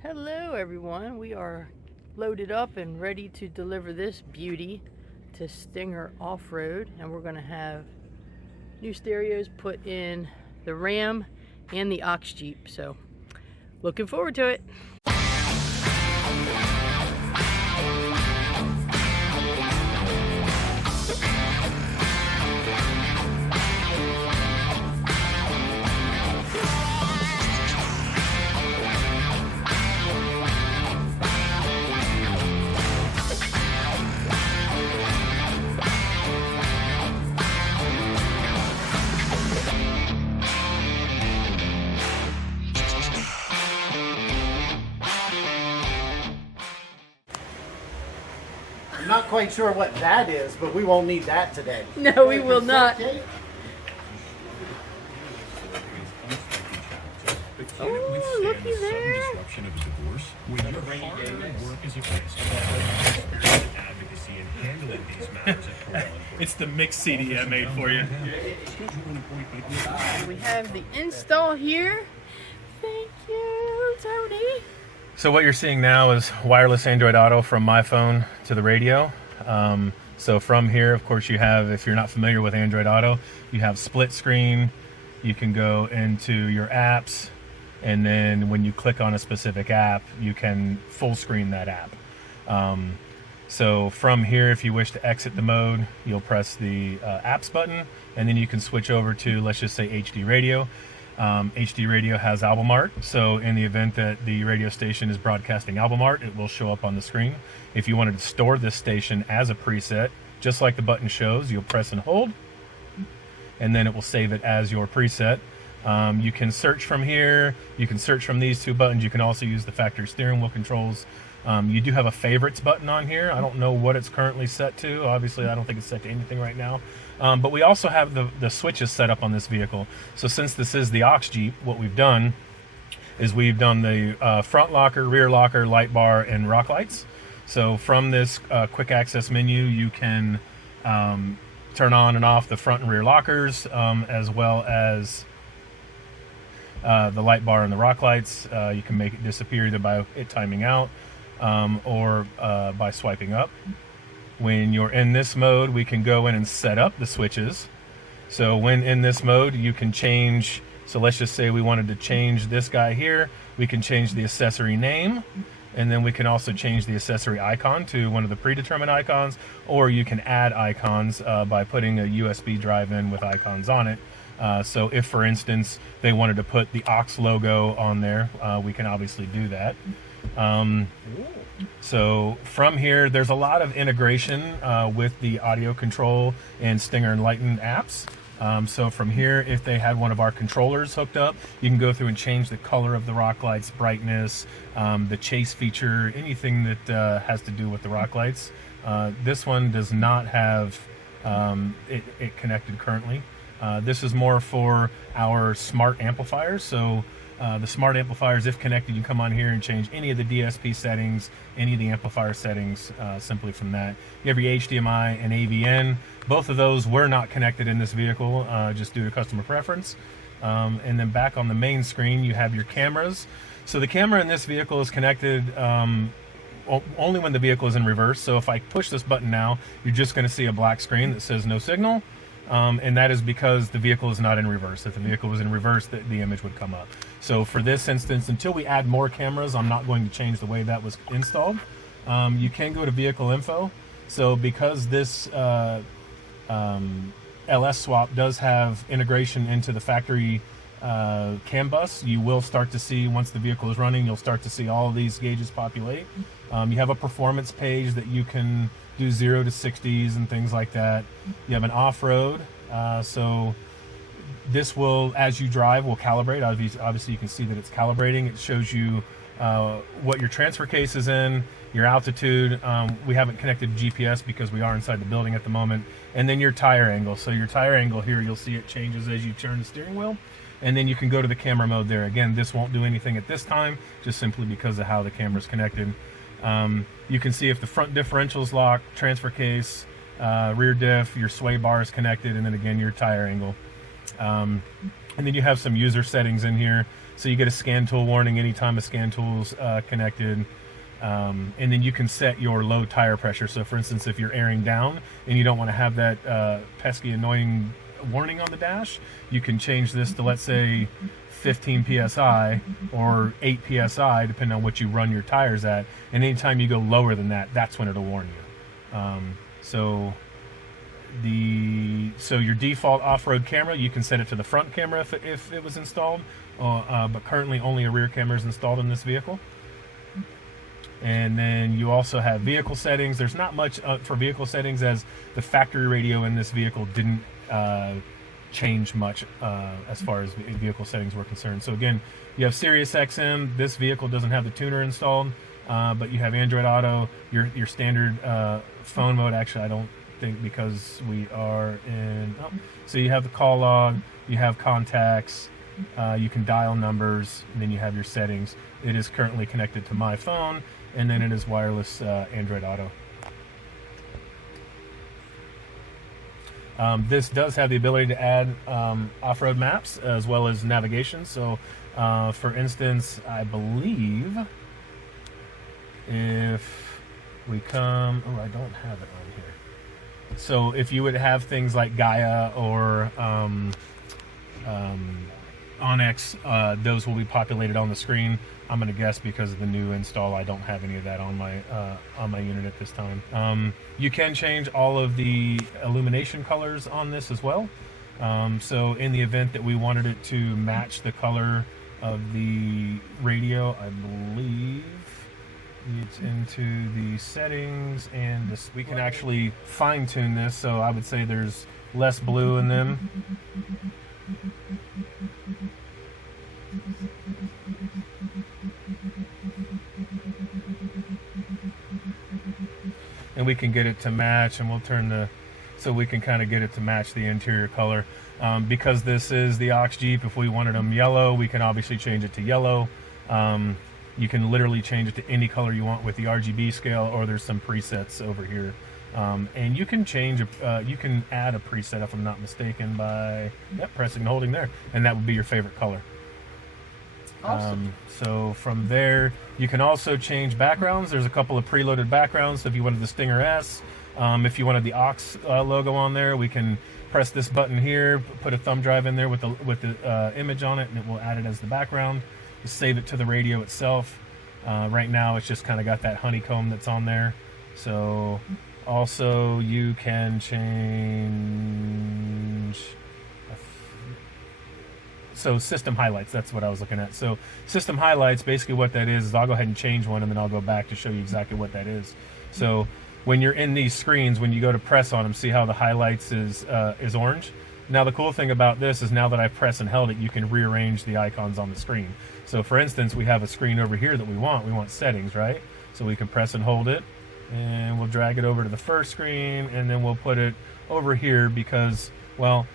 Hello everyone, we are loaded up and ready to deliver this beauty to Stinger Off-Road, and we're going to have new stereos put in the Ram and the Ox Jeep, so looking forward to it. I'm not quite sure what that is, but we won't need that today. No, we will not. Oh, looky there. It's the mix CD I made for you. We have the install here. Thank you, Tony. So what you're seeing now is wireless Android Auto from my phone to the radio. So from here, of course, you have, if you're not familiar with Android Auto, you have split screen. You can go into your apps, and then when you click on a specific app, you can full screen that app. So from here, if you wish to exit the mode, you'll press the apps button, and then you can switch over to, let's just say, HD Radio. HD Radio has album art, so in the event that the radio station is broadcasting album art, it will show up on the screen. If you wanted to store this station as a preset, just like the button shows, you'll press and hold, and then it will save it as your preset. You can search from here, you can search from these two buttons, you can also use the factory steering wheel controls. You do have a favorites button on here. I don't know what it's currently set to. Obviously, I don't think it's set to anything right now. But we also have the switches set up on this vehicle. So since this is the Ox Jeep, what we've done is we've done the front locker, rear locker, light bar, and rock lights. So from this quick access menu, you can turn on and off the front and rear lockers, as well as the light bar and the rock lights. You can make it disappear either by it timing out, or by swiping up. When you're in this mode, we can go in and set up the switches. So when in this mode, you can change, so let's just say we wanted to change this guy here, we can change the accessory name, and then we can also change the accessory icon to one of the predetermined icons, or you can add icons by putting a USB drive in with icons on it. So if, for instance, they wanted to put the Ox logo on there, we can obviously do that. So from here, there's a lot of integration with the audio control and Stinger Enlightened apps. So from here, if they had one of our controllers hooked up, you can go through and change the color of the rock lights, brightness, the chase feature, anything that has to do with the rock lights. This one does not have it connected currently. This is more for our smart amplifiers. So the smart amplifiers, if connected, you come on here and change any of the DSP settings, any of the amplifier settings, simply from that. You have your HDMI and AVN. Both of those were not connected in this vehicle, just due to customer preference. And then back on the main screen, you have your cameras. So the camera in this vehicle is connected only when the vehicle is in reverse. So if I push this button now, you're just going to see a black screen that says no signal. And that is because the vehicle is not in reverse. If the vehicle was in reverse, the image would come up. So for this instance, until we add more cameras, I'm not going to change the way that was installed. You can go to vehicle info. So because this LS swap does have integration into the factory CAN bus, you will start to see, once the vehicle is running, you'll start to see all of these gauges populate. You have a performance page that you can do 0 to 60s and things like that. You have an off-road, so this will, as you drive, will calibrate. Obviously you can see that it's calibrating. It shows you what your transfer case is in, your altitude. We haven't connected GPS because we are inside the building at the moment. And then your tire angle. So your tire angle here, you'll see it changes as you turn the steering wheel. And then you can go to the camera mode there. Again, this won't do anything at this time, just simply because of how the camera's connected. You can see if the front differential is locked, transfer case, rear diff, your sway bar is connected, and then again your tire angle. And then you have some user settings in here. So you get a scan tool warning anytime a scan tool's connected. And then you can set your low tire pressure. So for instance, if you're airing down and you don't want to have that pesky, annoying warning on the dash, you can change this to, let's say, 15 psi or 8 psi, depending on what you run your tires at. And anytime you go lower than that, that's when it'll warn you. So your default off-road camera, you can set it to the front camera if it was installed, but currently only a rear camera is installed in this vehicle. And then you also have vehicle settings. There's not much for vehicle settings, as the factory radio in this vehicle didn't change much as far as vehicle settings were concerned. So again, you have Sirius XM. This vehicle doesn't have the tuner installed, but you have Android Auto, your standard phone mode. Actually, I don't think, because we are in. Oh, so you have the call log, you have contacts, you can dial numbers, and then you have your settings. It is currently connected to my phone, and then it is wireless Android Auto. This does have the ability to add off-road maps as well as navigation. So, for instance, I believe if we come, oh, I don't have it on here. So if you would have things like Gaia or Onyx, those will be populated on the screen. I'm going to guess because of the new install, I don't have any of that on my unit at this time. You can change all of the illumination colors on this as well. So in the event that we wanted it to match the color of the radio, I believe it's into the settings, and this, we can actually fine tune this. So I would say there's less blue in them. And we can get it to match, and we'll turn so we can kind of get it to match the interior color. Because this is the Ox Jeep, if we wanted them yellow, we can obviously change it to yellow. You can literally change it to any color you want with the RGB scale, or there's some presets over here. And you can change, you can add a preset, if I'm not mistaken, by pressing and holding there, and that would be your favorite color. Awesome. So from there, you can also change backgrounds. There's a couple of preloaded backgrounds. So if you wanted the Stinger S, if you wanted the Ox logo on there, we can press this button here, put a thumb drive in there with the image on it, and it will add it as the background. Just save it to the radio itself. Right now, it's just kind of got that honeycomb that's on there. So also you can change. So system highlights, that's what I was looking at. So system highlights, basically what that is I'll go ahead and change one, and then I'll go back to show you exactly what that is. So when you're in these screens, when you go to press on them, see how the highlights is orange? Now the cool thing about this is, now that I've pressed and held it, you can rearrange the icons on the screen. So for instance, we have a screen over here that we want settings, right? So we can press and hold it, and we'll drag it over to the first screen, and then we'll put it over here because, well,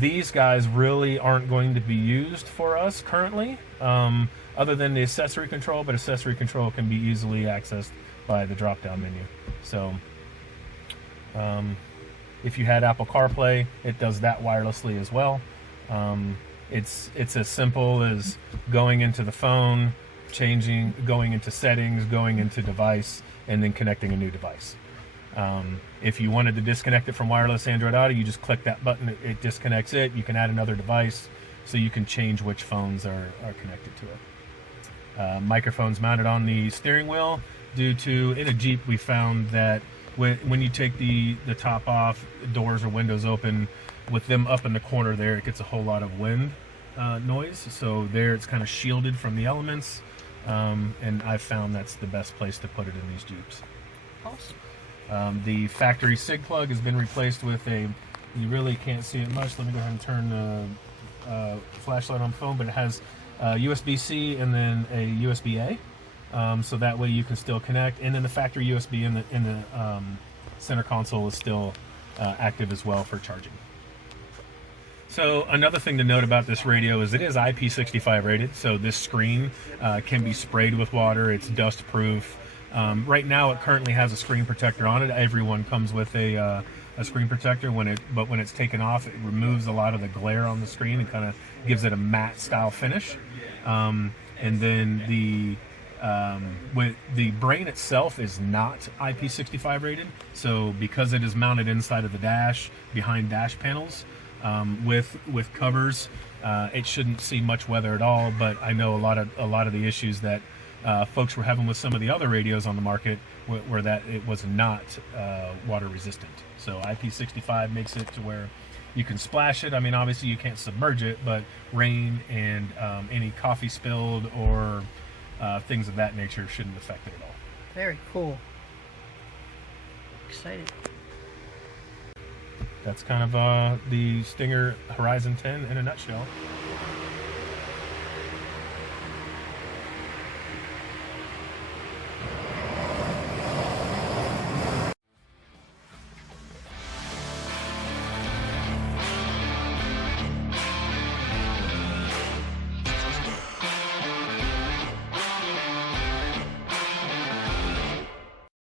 these guys really aren't going to be used for us currently, other than the accessory control, but accessory control can be easily accessed by the drop-down menu. So if you had Apple CarPlay, it does that wirelessly as well. It's as simple as going into the phone, going into settings, going into device, and then connecting a new device. If you wanted to disconnect it from wireless Android Auto, you just click that button, it disconnects it. You can add another device, so you can change which phones are connected to it. Microphones mounted on the steering wheel, due to, in a Jeep, we found that when you take the top off, doors or windows open, with them up in the corner there, it gets a whole lot of wind noise. So there it's kind of shielded from the elements, and I've found that's the best place to put it in these Jeeps. Awesome. The factory SIG plug has been replaced with a, you really can't see it much, let me go ahead and turn the flashlight on the phone, but it has USB-C and then a USB-A, so that way you can still connect, and then the factory USB in the center console is still active as well for charging. So another thing to note about this radio is it is IP65 rated, so this screen can be sprayed with water, it's dust proof. Right now it currently has a screen protector on it. Everyone comes with a a screen protector. But when it's taken off, it removes a lot of the glare on the screen and kind of gives it a matte style finish. And then with the brain itself is not IP65 rated, so because it is mounted inside of the dash behind dash panels with covers, it shouldn't see much weather at all. But I know a lot of the issues that folks were having with some of the other radios on the market were that it was not water resistant. So IP65 makes it to where you can splash it. I mean, obviously you can't submerge it, but rain and any coffee spilled or things of that nature shouldn't affect it at all. Very cool. Excited. That's kind of the Stinger Horizon 10 in a nutshell.